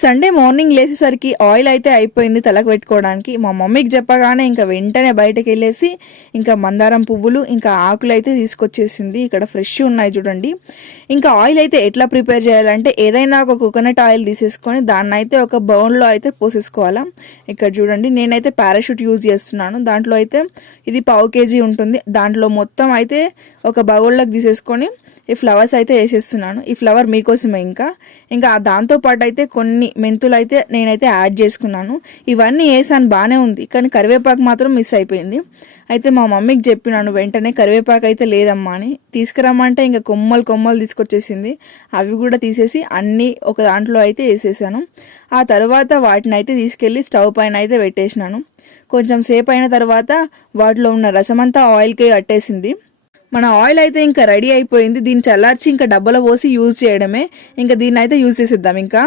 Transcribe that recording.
Sunday morning లేచేసరికి oil అయితే అయిపోయింది తలకు పెట్టుకోవడానికి. మా మమ్మీకి చెప్పగానే ఇంకా వెంటనే బయటకు వెళ్ళేసి ఇంకా మందారం పువ్వులు ఇంకా ఆకులు అయితే తీసుకొచ్చేసింది. ఇక్కడ ఫ్రెష్ ఉన్నాయి చూడండి. ఇంకా ఆయిల్ అయితే ఎట్లా ప్రిపేర్ చేయాలంటే ఏదైనా ఒక కోకోనట్ ఆయిల్ తీసేసుకొని దాన్ని అయితే ఒక బౌన్లో అయితే పోసేసుకోవాలా. ఇక్కడ చూడండి నేనైతే పారాషూట్ యూజ్ చేస్తున్నాను. దాంట్లో అయితే ఇది 1/2 kg ఉంటుంది. దాంట్లో మొత్తం అయితే ఒక బౌల్లోకి తీసేసుకొని ఈ ఫ్లవర్స్ అయితే వేసేస్తున్నాను. ఈ ఫ్లవర్ మీకోసమే. ఇంకా దాంతోపాటు అయితే కొన్ని మెంతులు అయితే నేనైతే యాడ్ చేసుకున్నాను. ఇవన్నీ వేసాను బాగానే ఉంది, కానీ కరివేపాకు మాత్రం మిస్ అయిపోయింది. అయితే మా మమ్మీకి చెప్పినాను వెంటనే కరివేపాకు అయితే లేదమ్మా అని. తీసుకురమ్మంటే ఇంకా కొమ్మలు తీసుకొచ్చేసింది. అవి కూడా తీసేసి అన్నీ ఒక దాంట్లో అయితే వేసేసాను. ఆ తర్వాత వాటిని అయితే తీసుకెళ్ళి స్టవ్ పైన అయితే పెట్టేసినాను. కొంచెం సేపు అయిన తర్వాత వాటిలో ఉన్న రసమంతా ఆయిల్కి కట్టేసింది. మన ఆయిల్ అయితే ఇంకా రెడీ అయిపోయింది. దీన్ని చల్లార్చి ఇంకా డబ్బాలో పోసి యూజ్ చేయడమే. ఇంకా దీన్ని అయితే యూజ్ చేసేద్దాం. ఇంకా